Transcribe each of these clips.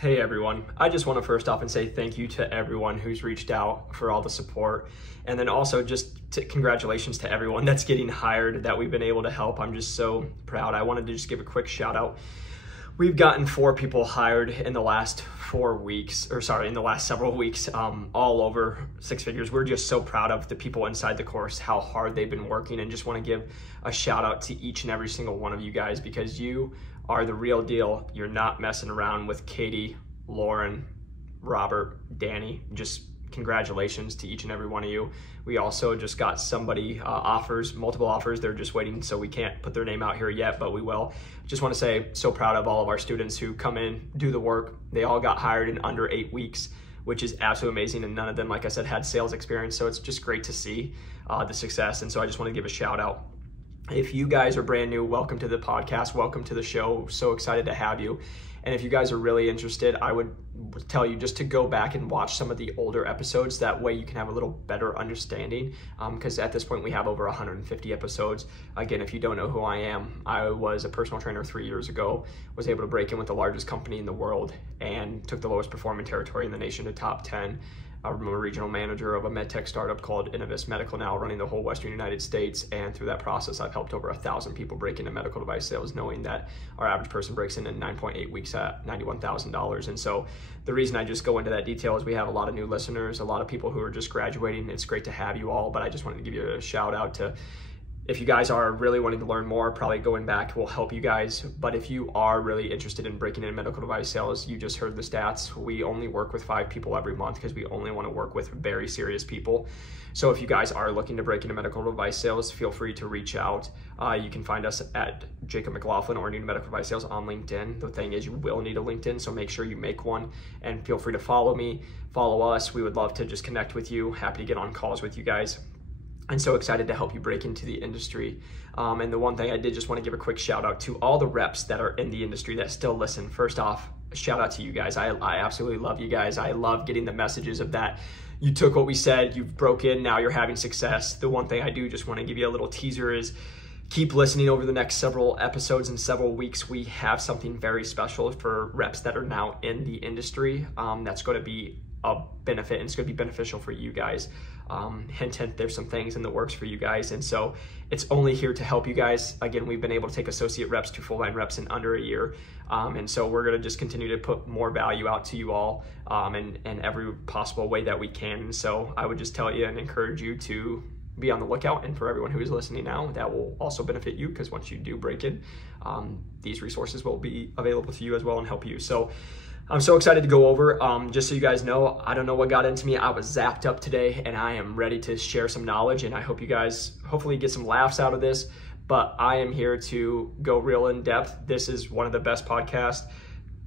Hey everyone, I just want to first off and say thank you to everyone who's reached out for all the support, and then also just congratulations to everyone that's getting hired that we've been able to help. I'm just so proud. I wanted to just give a quick shout out. We've gotten 4 people hired in the last in the last several weeks, all over 6 figures. We're just so proud of the people inside the course, how hard they've been working, and just want to give a shout out to each and every single one of you guys, because you are the real deal. You're not messing around with Katie, Lauren, Robert, Danny. Just congratulations to each and every one of you. We also just got somebody multiple offers. They're just waiting, so we can't put their name out here yet, but we will. Just want to say, so proud of all of our students who come in, do the work. They all got hired in under 8 weeks, which is absolutely amazing, and none of them, like I said, had sales experience, so it's just great to see the success. And so I just want to give a shout out. If you guys are brand new, welcome to the podcast, welcome to the show. So excited to have you. And if you guys are really interested, I would tell you just to go back and watch some of the older episodes. That way you can have a little better understanding, because at this point we have over 150 episodes. Again, if you don't know who I am, I was a personal trainer 3 years ago, was able to break in with the largest company in the world and took the lowest performing territory in the nation to top 10. I'm a regional manager of a medtech startup called Innovis Medical now, running the whole Western United States. And through that process, I've helped over 1,000 people break into medical device sales, knowing that our average person breaks in 9.8 weeks at $91,000. And so the reason I just go into that detail is we have a lot of new listeners, a lot of people who are just graduating. It's great to have you all, but I just wanted to give you a shout out to, if you guys are really wanting to learn more, probably going back will help you guys. But if you are really interested in breaking into medical device sales, you just heard the stats. We only work with 5 people every month because we only want to work with very serious people. So if you guys are looking to break into medical device sales, feel free to reach out. You can find us at Jacob McLaughlin or New to Medical Device Sales on LinkedIn. The thing is, you will need a LinkedIn, so make sure you make one, and feel free to follow me, follow us. We would love to just connect with you. Happy to get on calls with you guys. And so excited to help you break into the industry. And the one thing I did just want to give a quick shout out to all the reps that are in the industry that still listen. First off, shout out to you guys. I absolutely love you guys. I love getting the messages of that. You took what we said, you've broke in, now you're having success. The one thing I do just want to give you a little teaser is keep listening over the next several episodes and several weeks. We have something very special for reps that are now in the industry that's going to be a benefit, and it's going to be beneficial for you guys. Hint, hint, there's some things in the works for you guys, and so it's only here to help you guys. Again, we've been able to take associate reps to full-line reps in under a year, and so we're going to just continue to put more value out to you all in every possible way that we can. And so I would just tell you and encourage you to be on the lookout, and for everyone who is listening now, that will also benefit you, because once you do break in, these resources will be available to you as well and help you. So I'm so excited to go over. Just so you guys know, I don't know what got into me. I was zapped up today, and I am ready to share some knowledge, and I hope you guys hopefully get some laughs out of this. But I am here to go real in depth. This is one of the best podcasts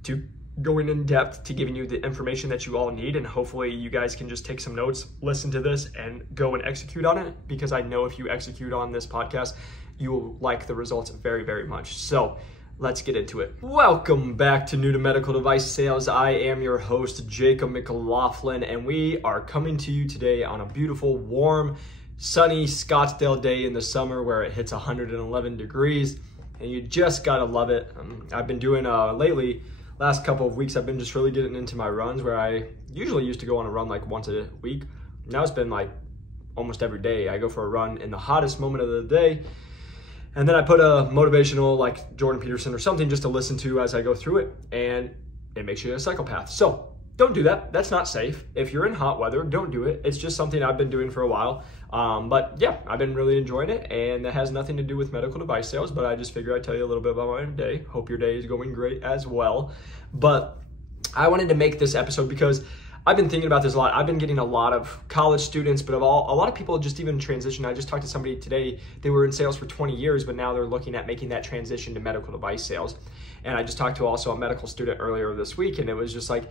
to going in depth to giving you the information that you all need, and hopefully you guys can just take some notes, listen to this, and go and execute on it, because I know if you execute on this podcast, you will like the results very, very much. So let's get into it. Welcome back to New to Medical Device Sales. I am your host, Jacob McLaughlin, and we are coming to you today on a beautiful, warm, sunny Scottsdale day in the summer where it hits 111 degrees, and you just gotta love it. I've been doing lately, last couple of weeks, I've been just really getting into my runs, where I usually used to go on a run like once a week. Now it's been like almost every day. I go for a run in the hottest moment of the day, and then I put a motivational like Jordan Peterson or something just to listen to as I go through it, and it makes you a psychopath. So don't do that. That's not safe. If you're in hot weather, don't do it. It's just something I've been doing for a while. But yeah, I've been really enjoying it, and that has nothing to do with medical device sales, but I just figured I'd tell you a little bit about my day. Hope your day is going great as well. But I wanted to make this episode because I've been thinking about this a lot. I've been getting a lot of college students, but a lot of people just even transition. I just talked to somebody today. They were in sales for 20 years, but now they're looking at making that transition to medical device sales. And I just talked to also a medical student earlier this week, and it was just like,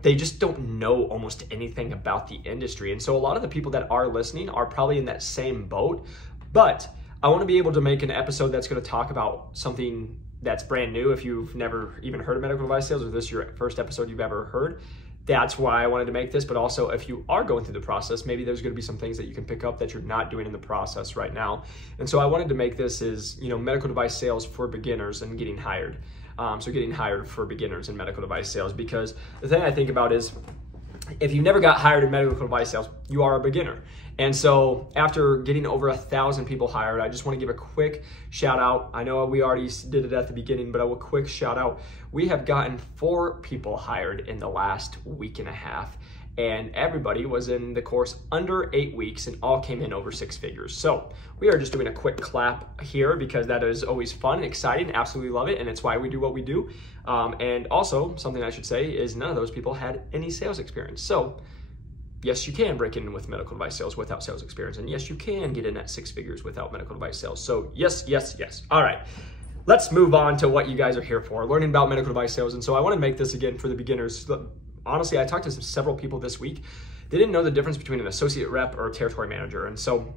they just don't know almost anything about the industry. And so a lot of the people that are listening are probably in that same boat, but I want to be able to make an episode that's going to talk about something that's brand new. If you've never even heard of medical device sales, or this is your first episode you've ever heard, that's why I wanted to make this. But also, if you are going through the process, maybe there's going to be some things that you can pick up that you're not doing in the process right now. And so I wanted to make this as, medical device sales for beginners and getting hired. So getting hired for beginners in medical device sales, because the thing I think about is if you never got hired in medical device sales, you are a beginner. And so after getting over 1,000 people hired, I just want to give a quick shout out. I know we already did it at the beginning, but I will quick shout out. We have gotten 4 people hired in the last week and a half, and everybody was in the course under 8 weeks and all came in over 6 figures. So we are just doing a quick clap here because that is always fun and exciting. Absolutely love it. And it's why we do what we do. And also something I should say is none of those people had any sales experience. So yes, you can break in with medical device sales without sales experience. And yes, you can get in at 6 figures without medical device sales. So yes, yes, yes. All right, let's move on to what you guys are here for, learning about medical device sales. And so I want to make this again for the beginners. Honestly, I talked to several people this week. They didn't know the difference between an associate rep or a territory manager. And so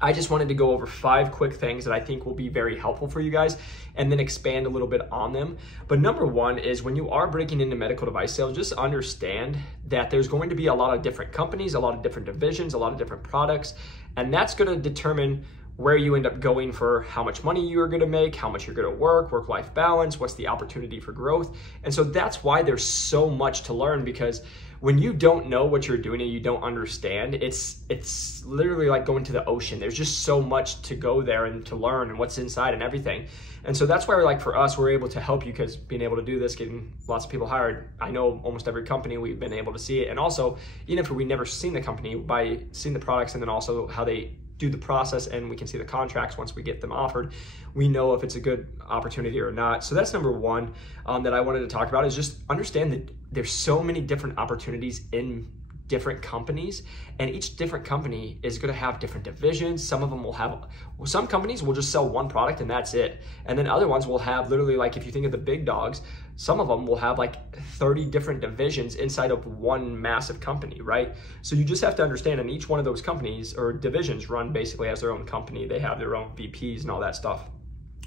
I just wanted to go over 5 quick things that I think will be very helpful for you guys and then expand a little bit on them. But number 1 is when you are breaking into medical device sales, just understand that there's going to be a lot of different companies, a lot of different divisions, a lot of different products, and that's going to determine where you end up going for how much money you're going to make, how much you're going to work-life balance, what's the opportunity for growth. And so that's why there's so much to learn, because when you don't know what you're doing and you don't understand, it's literally like going to the ocean. There's just so much to go there and to learn and what's inside and everything. And so that's why for us, we're able to help you, because being able to do this, getting lots of people hired, I know almost every company we've been able to see it. And also, even if we never seen the company, by seeing the products and then also how they do the process, and we can see the contracts once we get them offered, we know if it's a good opportunity or not. So that's number 1 that I wanted to talk about, is just understand that there's so many different opportunities in different companies, and each different company is going to have different divisions. Some of them will have, some companies will just sell one product and that's it. And then other ones will have literally, like if you think of the big dogs, some of them will have like 30 different divisions inside of one massive company, right? So you just have to understand, and each one of those companies or divisions run basically as their own company. They have their own VPs and all that stuff.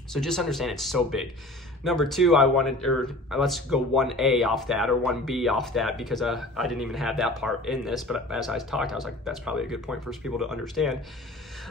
So just understand it's so big. Number 2, let's go 1A off that, or 1B off that, because I didn't even have that part in this, but as I talked, I was like, that's probably a good point for people to understand.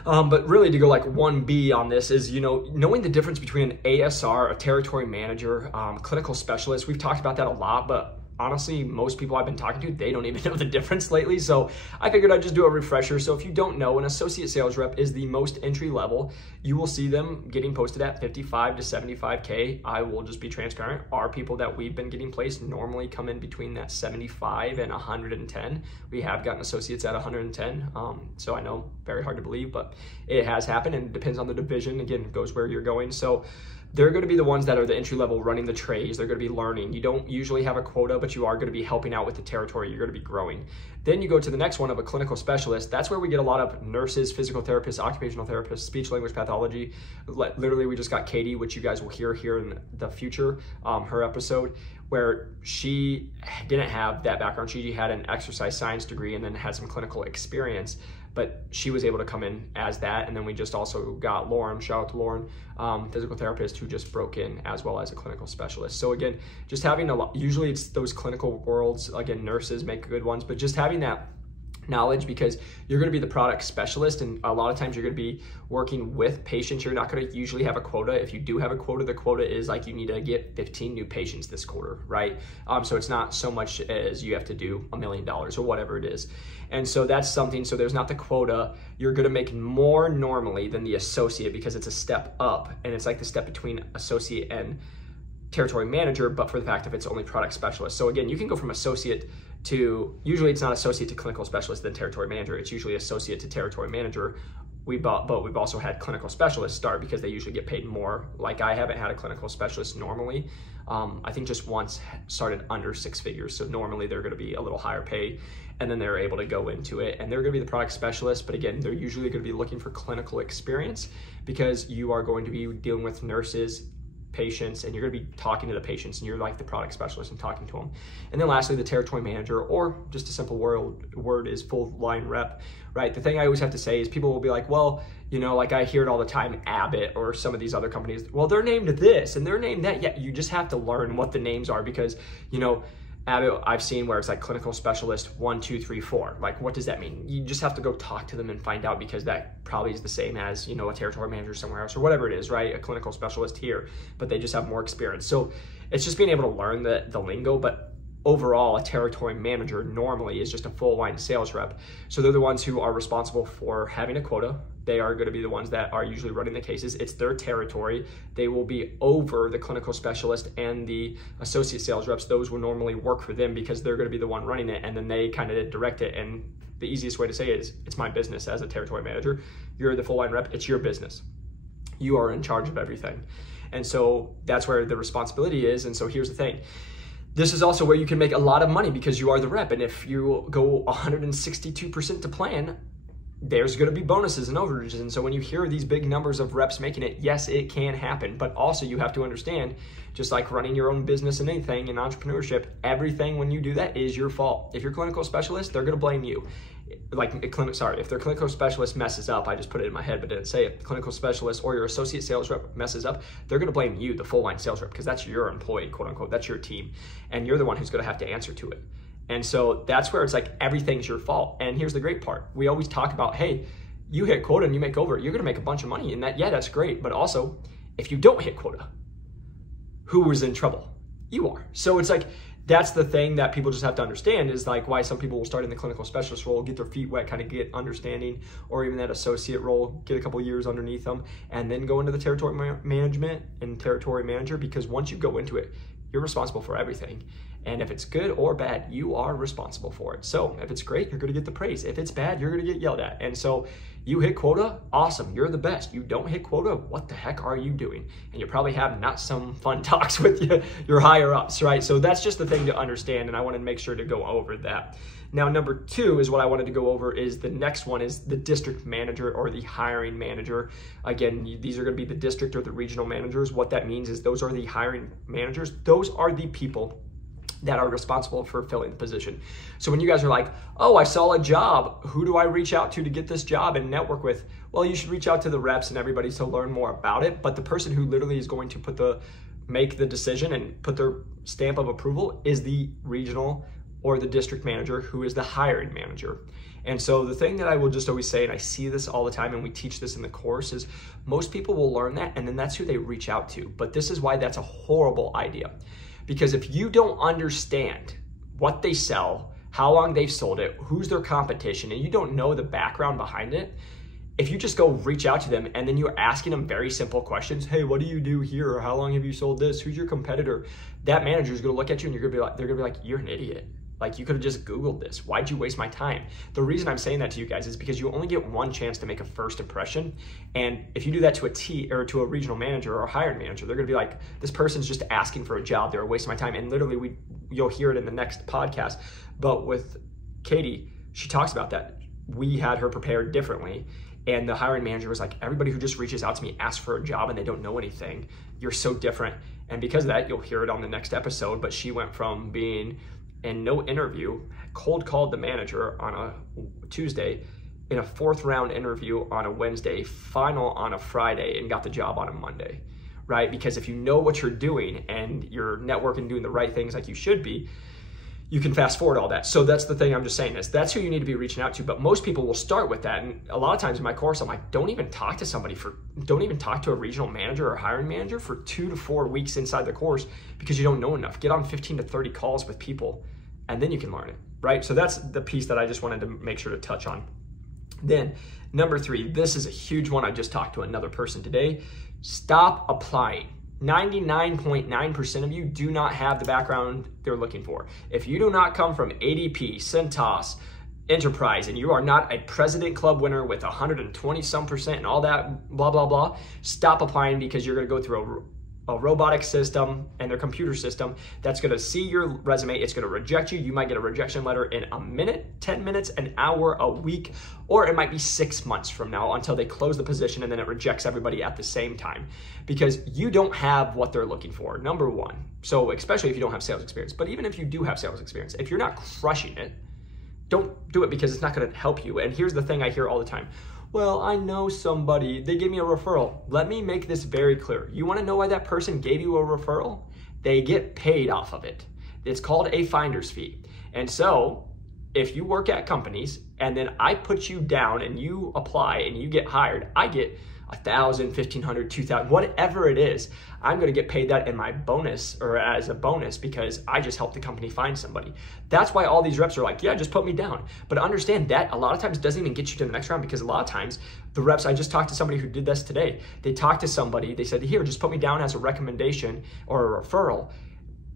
But really to go like 1B on this is, knowing the difference between an ASR, a territory manager, clinical specialist. We've talked about that a lot, but honestly, most people I've been talking to, they don't even know the difference lately. So I figured I'd just do a refresher. So if you don't know, an associate sales rep is the most entry level. You will see them getting posted at 55 to 75K. I will just be transparent. Our people that we've been getting placed normally come in between that 75 and 110. We have gotten associates at 110. So I know, very hard to believe, but it has happened, and it depends on the division. Again, it goes where you're going. So they're going to be the ones that are the entry level, running the trays. They're going to be learning. You don't usually have a quota, but you are going to be helping out with the territory. You're going to be growing. Then you go to the next one of a clinical specialist. That's where we get a lot of nurses, physical therapists, occupational therapists, speech language pathology. Literally, we just got Katie, which you guys will hear here in the future, her episode, where she didn't have that background. She had an exercise science degree and then had some clinical experience, but she was able to come in as that. And then we just also got Lauren, shout out to Lauren, physical therapist, who just broke in as well as a clinical specialist. So again, just having a lot, usually it's those clinical worlds, again, nurses make good ones, but just having that knowledge, because you're going to be the product specialist, and a lot of times you're going to be working with patients. You're not going to usually have a quota. If you do have a quota, the quota is like you need to get 15 new patients this quarter, right? So it's not so much as you have to do $1 million or whatever it is. And so that's something, so there's not the quota. You're going to make more normally than the associate, because it's a step up, and it's like the step between associate and territory manager, but for the fact of it's only product specialist. So again, you can go from associate to, usually it's not associate to clinical specialist then territory manager. It's usually associate to territory manager. But we've also had clinical specialists start, because they usually get paid more. Like I haven't had a clinical specialist normally. I think just once started under 6 figures. So normally they're going to be a little higher pay, and then they're able to go into it, and they're going to be the product specialist. But again, they're usually going to be looking for clinical experience, because you are going to be dealing with nurses, patients, and you're going to be talking to the patients, and you're like the product specialist and talking to them. And then lastly, the territory manager, or just a simple word is full line rep, right? The thing I always have to say is people will be like, well, like I hear it all the time, Abbott or some of these other companies, well, they're named this and they're named that. Yeah, you just have to learn what the names are, because, I've seen where it's like clinical specialist 1, 2, 3, 4. Like, what does that mean? You just have to go talk to them and find out, because that probably is the same as, you know, a territory manager somewhere else or whatever it is, right? A clinical specialist here, but they just have more experience. So it's just being able to learn the lingo. But overall, a territory manager normally is just a full line sales rep. So they're the ones who are responsible for having a quota. They are going to be the ones that are usually running the cases. It's their territory. They will be over the clinical specialist and the associate sales reps. Those will normally work for them because they're going to be the one running it, and then they kind of direct it. And the easiest way to say it is, it's my business as a territory manager. You're the full line rep. It's your business. You are in charge of everything. And so that's where the responsibility is. And so here's the thing. This is also where you can make a lot of money because you are the rep. And if you go 162% to plan, there's going to be bonuses and overages. And so when you hear these big numbers of reps making it, yes, it can happen. But also you have to understand, just like running your own business and anything in entrepreneurship, everything when you do that is your fault. If you're a clinical specialist, they're going to blame you. If their clinical specialist messes up, I just put it in my head, but didn't say it. The clinical specialist or your associate sales rep messes up, they're going to blame you, the full line sales rep, because that's your employee, quote unquote. That's your team. And you're the one who's going to have to answer to it. And so that's where it's like everything's your fault. And here's the great part. We always talk about, hey, you hit quota and you make over, you're going to make a bunch of money. And that, yeah, that's great. But also, if you don't hit quota, who is in trouble? You are. So it's like, that's the thing that people just have to understand, is like why some people will start in the clinical specialist role, get their feet wet, kind of get understanding, or even that associate role, get a couple years underneath them, and then go into the territory management and territory manager, because once you go into it, you're responsible for everything. And if it's good or bad, you are responsible for it. So if it's great, you're going to get the praise. If it's bad, you're going to get yelled at. And so you hit quota, awesome, you're the best. You don't hit quota, what the heck are you doing? And you probably have not some fun talks with your higher ups, right? So that's just the thing to understand, and I wanted to make sure to go over that. Now, number 2 is what I wanted to go over, is the next one is the district manager or the hiring manager. Again, these are going to be the district or the regional managers. What that means is those are the hiring managers. Those are the people that are responsible for filling the position. So when you guys are like, oh, I saw a job, who do I reach out to get this job and network with? Well, you should reach out to the reps and everybody to learn more about it. But the person who literally is going to make the decision and put their stamp of approval is the regional or the district manager, who is the hiring manager. And so the thing that I will just always say, and I see this all the time, and we teach this in the course, is most people will learn that, and then that's who they reach out to. But this is why that's a horrible idea. Because if you don't understand what they sell, how long they've sold it, who's their competition, and you don't know the background behind it, if you just go reach out to them and then you're asking them very simple questions, hey, what do you do here? Or how long have you sold this? Who's your competitor? That manager is going to look at you and they're going to be like, you're an idiot. Like, you could have just Googled this. Why'd you waste my time? The reason I'm saying that to you guys is because you only get one chance to make a first impression. And if you do that to to a regional manager or a hiring manager, they're gonna be like, this person's just asking for a job. They're wasting my time. And literally you'll hear it in the next podcast. But with Katie, she talks about that. We had her prepared differently. And the hiring manager was like, everybody who just reaches out to me asks for a job and they don't know anything. You're so different. And because of that, you'll hear it on the next episode. But she went from being and no interview, cold called the manager on a Tuesday, in a 4th round interview on a Wednesday, final on a Friday, and got the job on a Monday, right? Because if you know what you're doing and you're networking, doing the right things like you should be, you can fast forward all that. So that's the thing I'm just saying, is that's who you need to be reaching out to. But most people will start with that. And a lot of times in my course, I'm like, don't even talk to a regional manager or hiring manager for 2 to 4 weeks inside the course, because you don't know enough. Get on 15 to 30 calls with people and then you can learn it, right? So that's the piece that I just wanted to make sure to touch on. Then number 3, this is a huge one. I just talked to another person today. Stop applying. 99.9% of you do not have the background they're looking for. If you do not come from ADP, Centos, Enterprise, and you are not a President Club winner with 120% and all that blah, blah, blah, stop applying, because you're going to go through a robotic system and their computer system that's going to see your resume. It's going to reject you. You might get a rejection letter in a minute, 10 minutes, an hour, a week, or it might be 6 months from now until they close the position, and then it rejects everybody at the same time, because you don't have what they're looking for, number 1. So especially if you don't have sales experience, but even if you do have sales experience, if you're not crushing it, don't do it, because it's not going to help you. And here's the thing I hear all the time. Well, I know somebody, they gave me a referral. Let me make this very clear. You want to know why that person gave you a referral? They get paid off of it. It's called a finder's fee. And so if you work at companies and then I put you down and you apply and you get hired, I get $1,000, $1,500, $2,000, whatever it is, I'm going to get paid that in my bonus or as a bonus because I just helped the company find somebody. That's why all these reps are like, yeah, just put me down. But understand that a lot of times doesn't even get you to the next round, because a lot of times the reps, I just talked to somebody who did this today. They talked to somebody, they said, here, just put me down as a recommendation or a referral.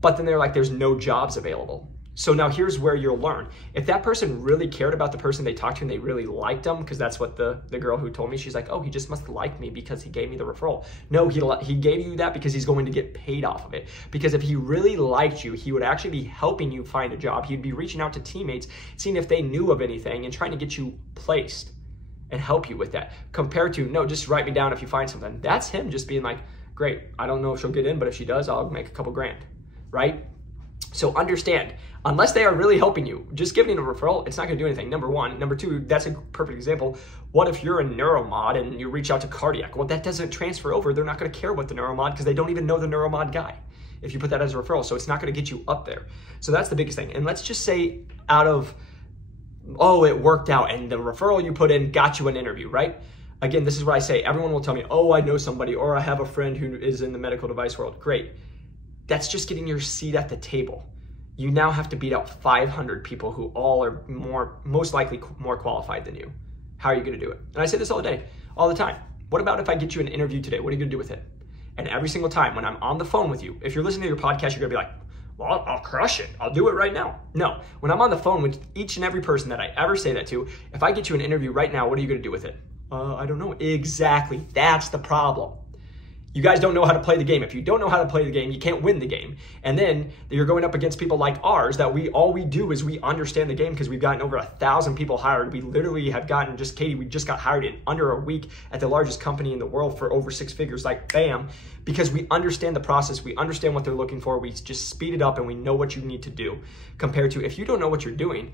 But then they're like, there's no jobs available. So now here's where you'll learn. If that person really cared about the person they talked to and they really liked them, because that's what the girl who told me, she's like, oh, he just must like me because he gave me the referral. No, he gave you that because he's going to get paid off of it. Because if he really liked you, he would actually be helping you find a job. He'd be reaching out to teammates, seeing if they knew of anything and trying to get you placed and help you with that. Compared to, no, just write me down if you find something. That's him just being like, great, I don't know if she'll get in, but if she does, I'll make a couple grand, right? So understand, unless they are really helping you, just giving a referral, it's not gonna do anything, number one. Number two, that's a perfect example. What if you're a neuromod and you reach out to cardiac? Well, that doesn't transfer over. They're not gonna care about the neuromod because they don't even know the neuromod guy if you put that as a referral. So it's not gonna get you up there. So that's the biggest thing. And let's just say out of, oh, it worked out and the referral you put in got you an interview, right? Again, this is what I say. Everyone will tell me, oh, I know somebody, or I have a friend who is in the medical device world. Great. That's just getting your seat at the table. You now have to beat out 500 people who all are most likely more qualified than you. How are you gonna do it? And I say this all day, all the time. What about if I get you an interview today? What are you gonna do with it? And every single time when I'm on the phone with you, if you're listening to your podcast, you're gonna be like, well, I'll crush it. I'll do it right now. No, when I'm on the phone with each and every person that I ever say that to, if I get you an interview right now, what are you gonna do with it? I don't know. Exactly, that's the problem. You guys don't know how to play the game. If you don't know how to play the game, you can't win the game. And then you're going up against people like ours that all we do is we understand the game because we've gotten over 1,000 people hired. We literally have gotten, Katie, we just got hired in under a week at the largest company in the world for over 6 figures, like bam, because we understand the process. We understand what they're looking for. We just speed it up and we know what you need to do, compared to if you don't know what you're doing,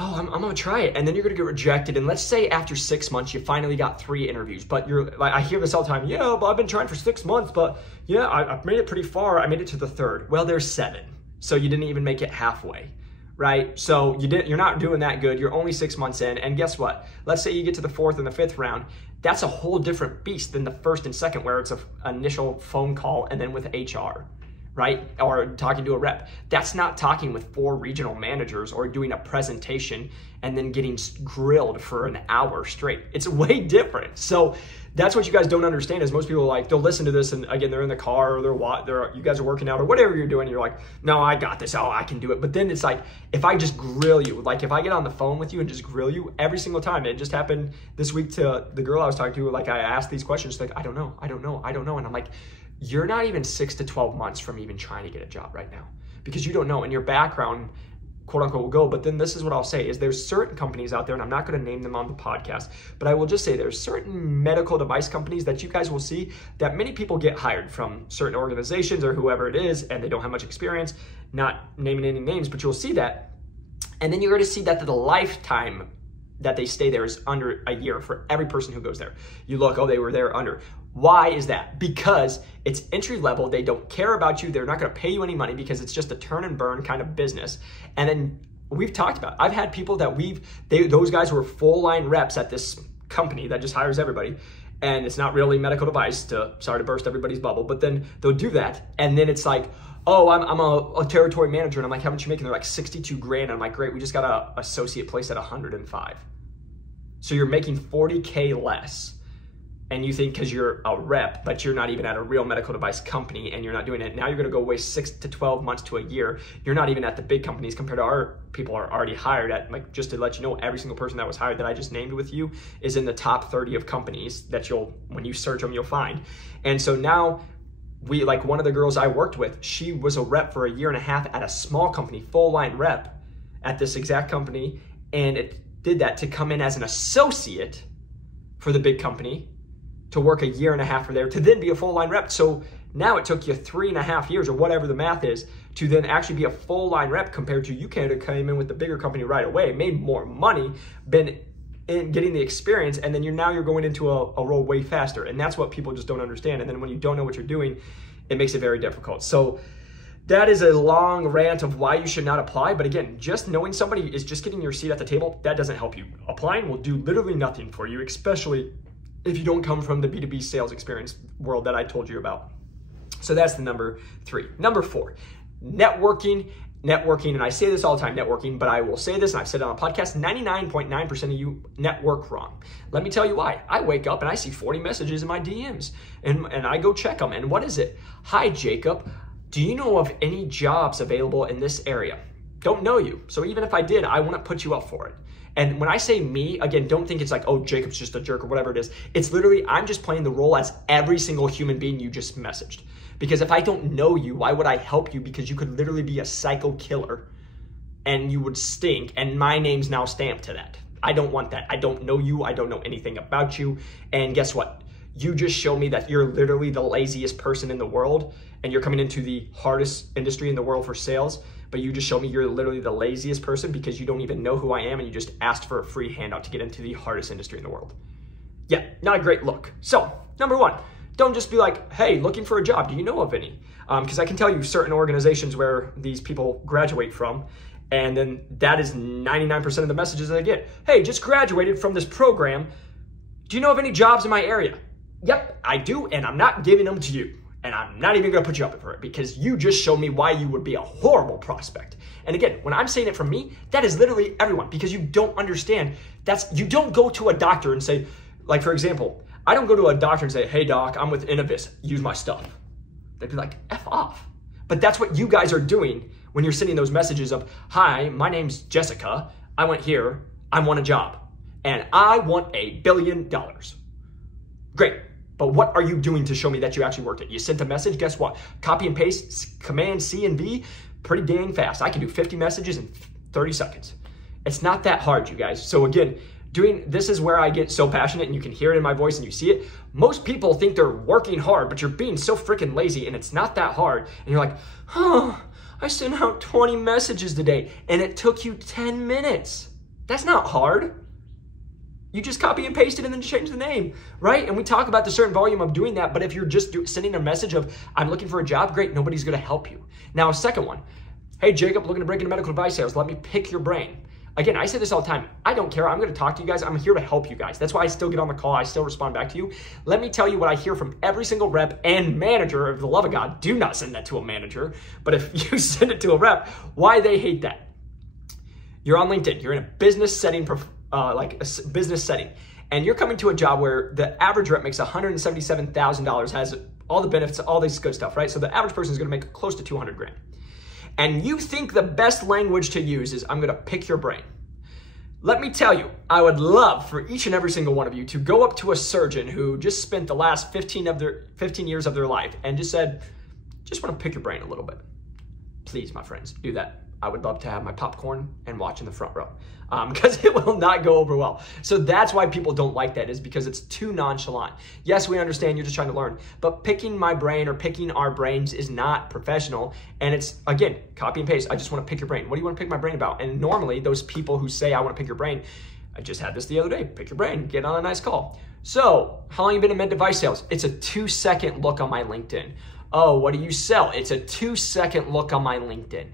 oh, I'm gonna try it, and then you're gonna get rejected. And let's say after 6 months, you finally got 3 interviews, but you're like, I hear this all the time. Yeah, but I've been trying for 6 months, but yeah, I've made it pretty far. I made it to the 3rd. Well, there's 7, so you didn't even make it halfway, right? So you're not doing that good. You're only 6 months in, and guess what? Let's say you get to the 4th and the 5th round. That's a whole different beast than the 1st and 2nd, where it's an initial phone call and then with HR. Right? Or talking to a rep. That's not talking with 4 regional managers or doing a presentation and then getting grilled for an hour straight. It's way different. So that's what you guys don't understand, is most people are like, they'll listen to this and again, they're in the car or you guys are working out or whatever you're doing. You're like, no, I got this. Oh, I can do it. But then it's like, if I just grill you, like if I get on the phone with you and just grill you every single time, it just happened this week to the girl I was talking to, like I asked these questions, like, I don't know. And I'm like, you're not even 6 to 12 months from even trying to get a job right now, because you don't know, and your background, quote unquote, will go. But then this is what I'll say is there's certain companies out there, and I'm not going to name them on the podcast, but I will just say there's certain medical device companies that you guys will see that many people get hired from certain organizations or whoever it is, and they don't have much experience, not naming any names, but you'll see that. And then you're going to see that the lifetime that they stay there is under a year for every person who goes there. You look, oh, they were there under. Why is that? Because it's entry level. They don't care about you. They're not going to pay you any money because it's just a turn and burn kind of business. And then we've talked about, I've had people that those guys were full line reps at this company that just hires everybody. And it's not really medical device, sorry to burst everybody's bubble, but then they'll do that. And then it's like, oh, I'm a territory manager. And I'm like, how much you making? They're like 62 grand. And I'm like, great, we just got a associate place at 105. So you're making 40K less. And you think because you're a rep, but you're not even at a real medical device company and you're not doing it. Now you're gonna go waste 6 to 12 months to a year. You're not even at the big companies compared to our people are already hired at, like, just to let you know, every single person that was hired that I just named with you is in the top 30 of companies that when you search them, you'll find. And so now like one of the girls I worked with, she was a rep for 1.5 years at a small company, full line rep at this exact company. And it did that to come in as an associate for the big company, to work 1.5 years for there, to then be a full line rep. So now it took you 3.5 years or whatever the math is to then actually be a full line rep, compared to you could have came in with the bigger company right away, made more money, been in getting the experience, and then you're going into a role way faster. And that's what people just don't understand. And then when you don't know what you're doing, it makes it very difficult. So that is a long rant of why you should not apply. But again, just knowing somebody is just getting your seat at the table, that doesn't help you. Applying will do literally nothing for you, especially if you don't come from the B2B sales experience world that I told you about. So that's the number 3. Number 4, networking. And I say this all the time, networking, but I will say this, and I've said it on a podcast, 99.9% of you network wrong. Let me tell you why. I wake up and I see 40 messages in my DMs, and I go check them. And what is it? Hi, Jacob. Do you know of any jobs available in this area? Don't know you. So even if I did, I wouldn't put you up for it. And when I say me, again, don't think it's like, oh, Jacob's just a jerk or whatever it is. It's literally, I'm just playing the role as every single human being you just messaged. Because if I don't know you, why would I help you? Because you could literally be a psycho killer and you would stink. And my name's now stamped to that. I don't want that. I don't know you. I don't know anything about you. And guess what? You just show me that you're literally the laziest person in the world, and you're coming into the hardest industry in the world for sales, but you just show me you're literally the laziest person because you don't even know who I am, and you just asked for a free handout to get into the hardest industry in the world. Yeah, not a great look. So, number 1, don't just be like, hey, looking for a job. Do you know of any? Because I can tell you certain organizations where these people graduate from, and then that is 99% of the messages that I get. Hey, just graduated from this program. Do you know of any jobs in my area? Yep, I do, and I'm not giving them to you. And I'm not even gonna put you up for it because you just showed me why you would be a horrible prospect. And again, when I'm saying it from me, that is literally everyone, because you don't understand. You don't go to a doctor and say, like for example, I don't go to a doctor and say, hey doc, I'm with Innovis, use my stuff. They'd be like, F off. But that's what you guys are doing when you're sending those messages of, hi, my name's Jessica, I went here, I want a job, and I want $1 billion. Great. But what are you doing to show me that you actually worked it? You sent a message, guess what? Copy and paste, Command C and V, pretty dang fast. I can do 50 messages in 30 seconds. It's not that hard, you guys. So again, this is where I get so passionate, and you can hear it in my voice and you see it. Most people think they're working hard, but you're being so freaking lazy, and it's not that hard. And you're like, oh, I sent out 20 messages today and it took you 10 minutes. That's not hard. You just copy and paste it and then change the name, right? And we talk about the certain volume of doing that, but if you're just sending a message of, I'm looking for a job, great, nobody's gonna help you. Now, second one, hey Jacob, looking to break into medical device sales, let me pick your brain. Again, I say this all the time, I don't care, I'm gonna talk to you guys, I'm here to help you guys. That's why I still get on the call, I still respond back to you. Let me tell you what I hear from every single rep and manager. For the love of God, do not send that to a manager, but if you send it to a rep, why they hate that. You're on LinkedIn, you're in a business setting, business setting, and you're coming to a job where the average rep makes $177,000, has all the benefits, all this good stuff, right? So the average person is going to make close to 200 grand. And you think the best language to use is, I'm going to pick your brain. Let me tell you, I would love for each and every single one of you to go up to a surgeon who just spent the last 15 years of their life and just said, just want to pick your brain a little bit. Please, my friends, do that. I would love to have my popcorn and watch in the front row because it will not go over well. So that's why people don't like that, is because it's too nonchalant. Yes, we understand you're just trying to learn, but picking my brain or picking our brains is not professional. And it's, again, copy and paste. I just want to pick your brain. What do you want to pick my brain about? And normally those people who say, I want to pick your brain, I just had this the other day, pick your brain, get on a nice call. So how long have you been in med device sales? It's a 2-second look on my LinkedIn. Oh, what do you sell? It's a 2-second look on my LinkedIn.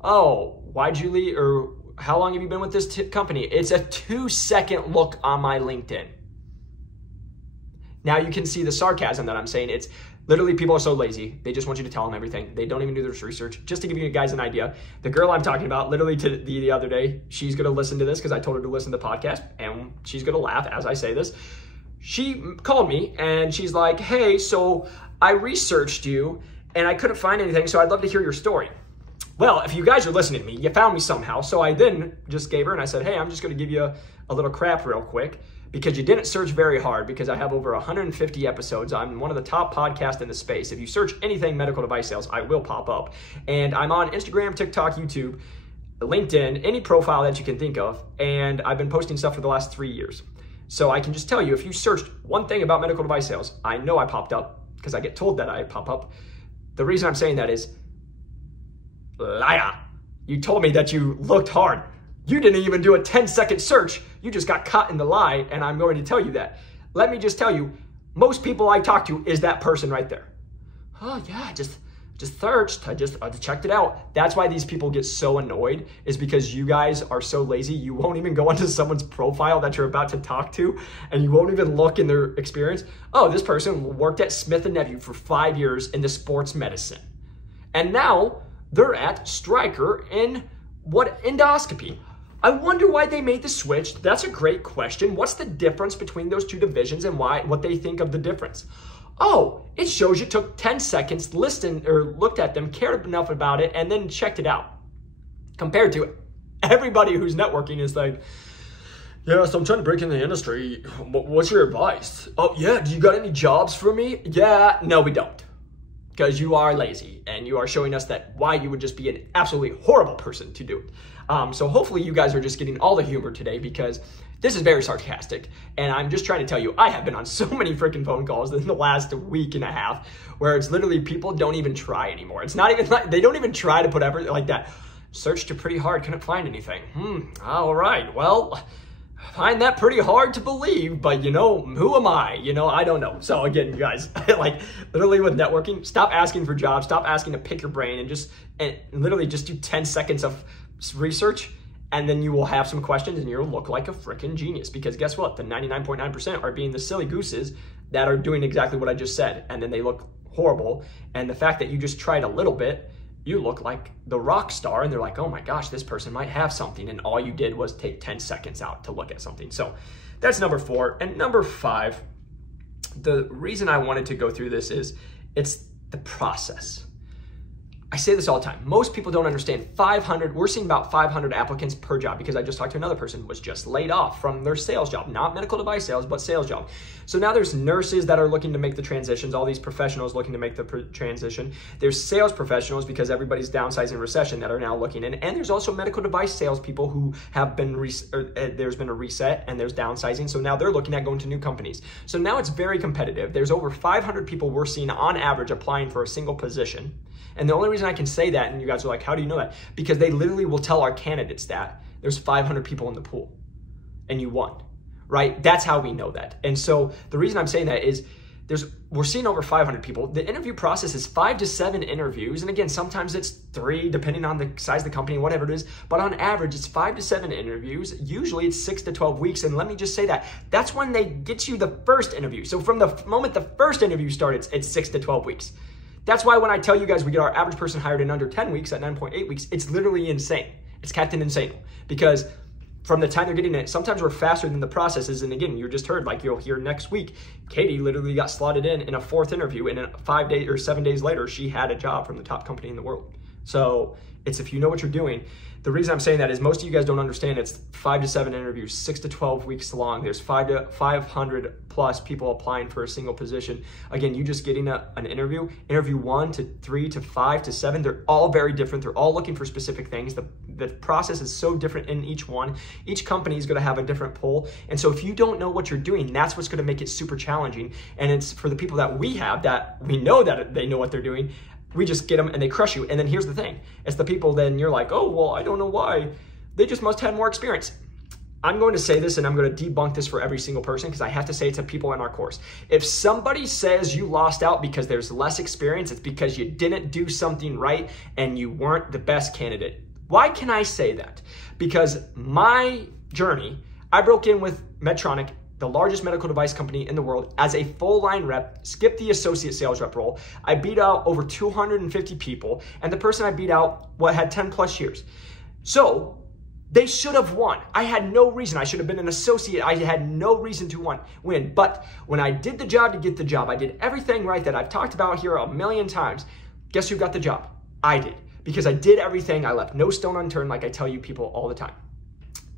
Oh, why'd you leave, or how long have you been with this company? It's a 2-second look on my LinkedIn. Now you can see the sarcasm that I'm saying. It's literally, people are so lazy. They just want you to tell them everything. They don't even do their research. Just to give you guys an idea, the girl I'm talking about, literally the other day, she's going to listen to this because I told her to listen to the podcast, and she's going to laugh as I say this. She called me and she's like, hey, so I researched you and I couldn't find anything, so I'd love to hear your story. Well, if you guys are listening to me, you found me somehow. So I then just gave her and I said, hey, I'm just going to give you a little crap real quick because you didn't search very hard, because I have over 150 episodes. I'm one of the top podcasts in the space. If you search anything medical device sales, I will pop up. And I'm on Instagram, TikTok, YouTube, LinkedIn, any profile that you can think of. And I've been posting stuff for the last 3 years. So I can just tell you, if you searched one thing about medical device sales, I know I popped up because I get told that I pop up. The reason I'm saying that is, liar. You told me that you looked hard. You didn't even do a 10-second search. You just got caught in the lie, and I'm going to tell you that. Let me just tell you, most people I talk to is that person right there. Oh yeah, Just searched, I checked it out. That's why these people get so annoyed, is because you guys are so lazy. You won't even go onto someone's profile that you're about to talk to, and you won't even look in their experience. Oh, this person worked at Smith & Nephew for 5 years into sports medicine. And now they're at Stryker in endoscopy. I wonder why they made the switch. That's a great question. What's the difference between those two divisions and what they think of the difference? Oh, it shows you took 10 seconds, listened or looked at them, cared enough about it, and then checked it out. Compared to everybody who's networking is like, yeah, so I'm trying to break in the industry. What's your advice? Oh, yeah, do you got any jobs for me? Yeah, no, we don't. Because you are lazy, and you are showing us that why you would just be an absolutely horrible person to do it. So hopefully you guys are just getting all the humor today, because this is very sarcastic, and I'm just trying to tell you, I have been on so many freaking phone calls in the last week and a half where it's literally people don't even try anymore. It's not even like, they don't even try to put effort like that. Searched it pretty hard, couldn't find anything. All right, well, I find that pretty hard to believe, but you know, who am I? You know, I don't know. So again, you guys, like literally with networking, stop asking for jobs, stop asking to pick your brain, and literally just do 10 seconds of research, and then you will have some questions and you'll look like a freaking genius, because guess what? The 99.9% are being the silly gooses that are doing exactly what I just said, and then they look horrible. And the fact that you just tried a little bit, you look like the rock star, and they're like, oh my gosh, this person might have something, and all you did was take 10 seconds out to look at something. So that's number 4. And number 5, the reason I wanted to go through this is it's the process. I say this all the time. Most people don't understand 500, we're seeing about 500 applicants per job, because I just talked to another person who was just laid off from their sales job, not medical device sales, but sales job. So now there's nurses that are looking to make the transitions, all these professionals looking to make the transition. There's sales professionals, because everybody's downsizing recession, that are now looking in. And there's also medical device sales people who have been, there's been a reset and there's downsizing. So now they're looking at going to new companies. So now it's very competitive. There's over 500 people we're seeing on average applying for a single position. And the only reason I can say that, and you guys are like, how do you know that? Because they literally will tell our candidates that there's 500 people in the pool and you won, right? That's how we know that. And so the reason I'm saying that is we're seeing over 500 people. The interview process is 5 to 7 interviews. And again, sometimes it's 3, depending on the size of the company, whatever it is. But on average, it's 5 to 7 interviews. Usually it's 6 to 12 weeks. And let me just say that's when they get you the first interview. So from the moment the first interview starts, it's 6 to 12 weeks. That's why when I tell you guys we get our average person hired in under 10 weeks at 9.8 weeks, it's literally insane. It's Captain Insane. Because from the time they're getting it, sometimes we're faster than the processes. And again, you just heard, like you'll hear next week, Katie literally got slotted in a 4th interview, and in 5 days or 7 days later, she had a job from the top company in the world. So it's, if you know what you're doing. The reason I'm saying that is most of you guys don't understand it's 5 to 7 interviews, 6 to 12 weeks long. There's 500 plus people applying for a single position. Again, you just getting an interview 1 to 3 to 5 to 7. They're all very different. They're all looking for specific things. The process is so different in each one. Each company is going to have a different pull. And so if you don't know what you're doing, that's what's going to make it super challenging. And it's for the people that we have that we know that they know what they're doing. We just get them and they crush you. And then here's the thing. It's the people then you're like, oh, well, I don't know why. They just must have more experience. I'm going to say this, and I'm going to debunk this for every single person, because I have to say it to people in our course. If somebody says you lost out because there's less experience, it's because you didn't do something right and you weren't the best candidate. Why can I say that? Because my journey, I broke in with Medtronic, the largest medical device company in the world, as a full line rep, skipped the associate sales rep role. I beat out over 250 people, and the person I beat out had 10 plus years. So they should have won. I had no reason. I should have been an associate. I had no reason to win. But when I did the job to get the job, I did everything right that I've talked about here a million times. Guess who got the job? I did. Because I did everything. I left no stone unturned, like I tell you people all the time.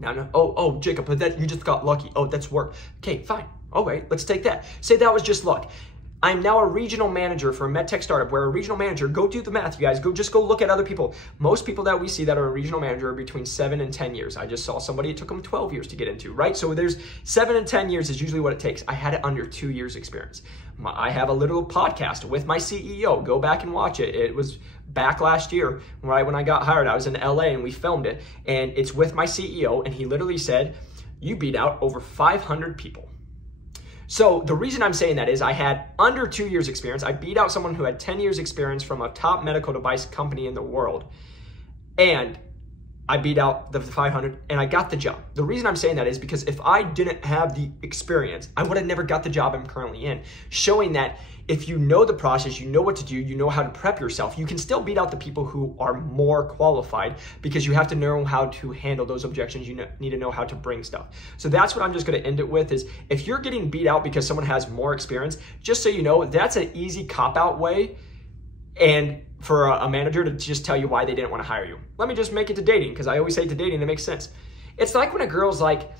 Now, oh, Jacob, but that you just got lucky. Oh, that's work. Okay, fine. All right, let's take that. Say that was just luck. I'm now a regional manager for a medtech startup, where a regional manager, go do the math, you guys. Just go look at other people. Most people that we see that are a regional manager are between 7 and 10 years. I just saw somebody, it took them 12 years to get into, right? So there's 7 and 10 years is usually what it takes. I had it under 2 years experience. I have a little podcast with my CEO. Go back and watch it. It was back last year, right when I got hired. I was in LA and we filmed it, and it's with my CEO, and he literally said, you beat out over 500 people. So the reason I'm saying that is I had under 2 years experience. I beat out someone who had 10 years experience from a top medical device company in the world. And I beat out the 500 and I got the job. The reason I'm saying that is because if I didn't have the experience, I would have never got the job I'm currently in. Showing that if you know the process, you know what to do, you know how to prep yourself, you can still beat out the people who are more qualified, because you have to know how to handle those objections. You need to know how to bring stuff. So that's what I'm just going to end it with is if you're getting beat out because someone has more experience, just so you know, that's an easy cop-out way and for a manager to just tell you why they didn't want to hire you. Let me just make it to dating, because I always say to dating, it makes sense. It's like when a girl's like,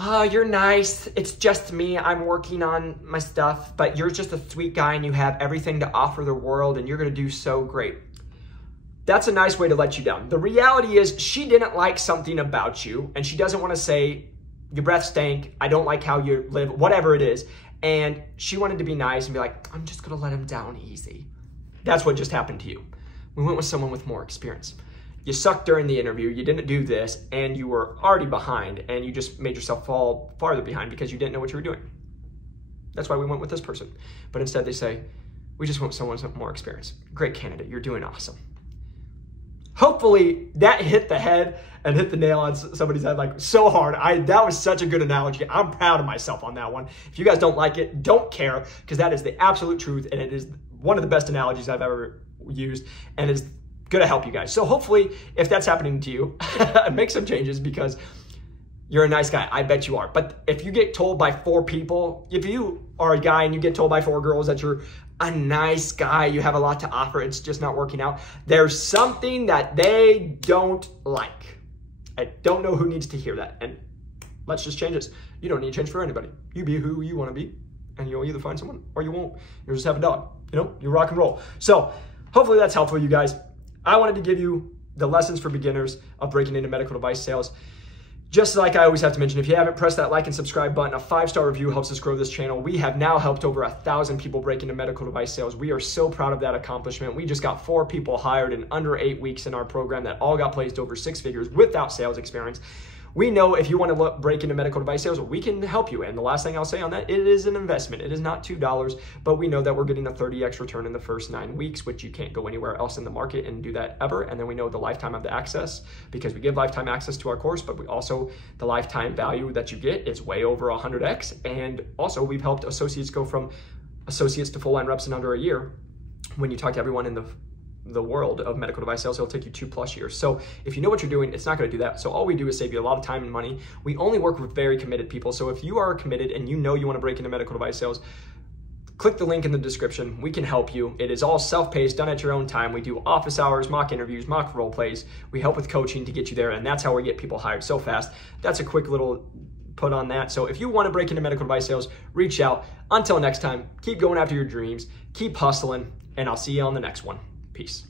oh, you're nice, it's just me, I'm working on my stuff, but you're just a sweet guy and you have everything to offer the world and you're gonna do so great. That's a nice way to let you down. The reality is she didn't like something about you and she doesn't wanna say, your breath stank, I don't like how you live, whatever it is. And she wanted to be nice and be like, I'm just gonna let him down easy. That's what just happened to you. We went with someone with more experience. You sucked during the interview, you didn't do this, and you were already behind, and you just made yourself fall farther behind because you didn't know what you were doing. That's why we went with this person. But instead they say, we just went with someone with more experience. Great candidate, you're doing awesome. Hopefully that hit the head and hit the nail on somebody's head like so hard. That was such a good analogy. I'm proud of myself on that one. If you guys don't like it, don't care, because that is the absolute truth, and it is one of the best analogies I've ever used, and is gonna help you guys. So hopefully, if that's happening to you, make some changes, because you're a nice guy. I bet you are. But if you get told by 4 people, if you are a guy and you get told by 4 girls that you're a nice guy, you have a lot to offer, it's just not working out, there's something that they don't like. I don't know who needs to hear that. And let's just change this. You don't need to change for anybody. You be who you want to be, and you'll either find someone or you won't. You'll just have a dog. You know, you rock and roll. So hopefully that's helpful, you guys. I wanted to give you the lessons for beginners of breaking into medical device sales. Just like I always have to mention, if you haven't pressed that like and subscribe button, a 5-star review helps us grow this channel. We have now helped over 1,000 people break into medical device sales. We are so proud of that accomplishment. We just got 4 people hired in under 8 weeks in our program that all got placed over 6 figures without sales experience. We know if you want to break into medical device sales, we can help you. And the last thing I'll say on that, it is an investment. It is not $2, but we know that we're getting a 30x return in the first 9 weeks, which you can't go anywhere else in the market and do that ever. And then we know the lifetime of the access, because we give lifetime access to our course, but we also, the lifetime value that you get is way over 100x. And also we've helped associates go from associates to full-line reps in under a year. When you talk to everyone in the world of medical device sales, it'll take you 2+ years. So if you know what you're doing, it's not going to do that. So all we do is save you a lot of time and money. We only work with very committed people. So if you are committed and you know you want to break into medical device sales, click the link in the description. We can help you. It is all self-paced, done at your own time. We do office hours, mock interviews, mock role plays. We help with coaching to get you there, and that's how we get people hired so fast. That's a quick little put on that. So if you want to break into medical device sales, reach out. Until next time, keep going after your dreams, keep hustling, and I'll see you on the next one. Peace.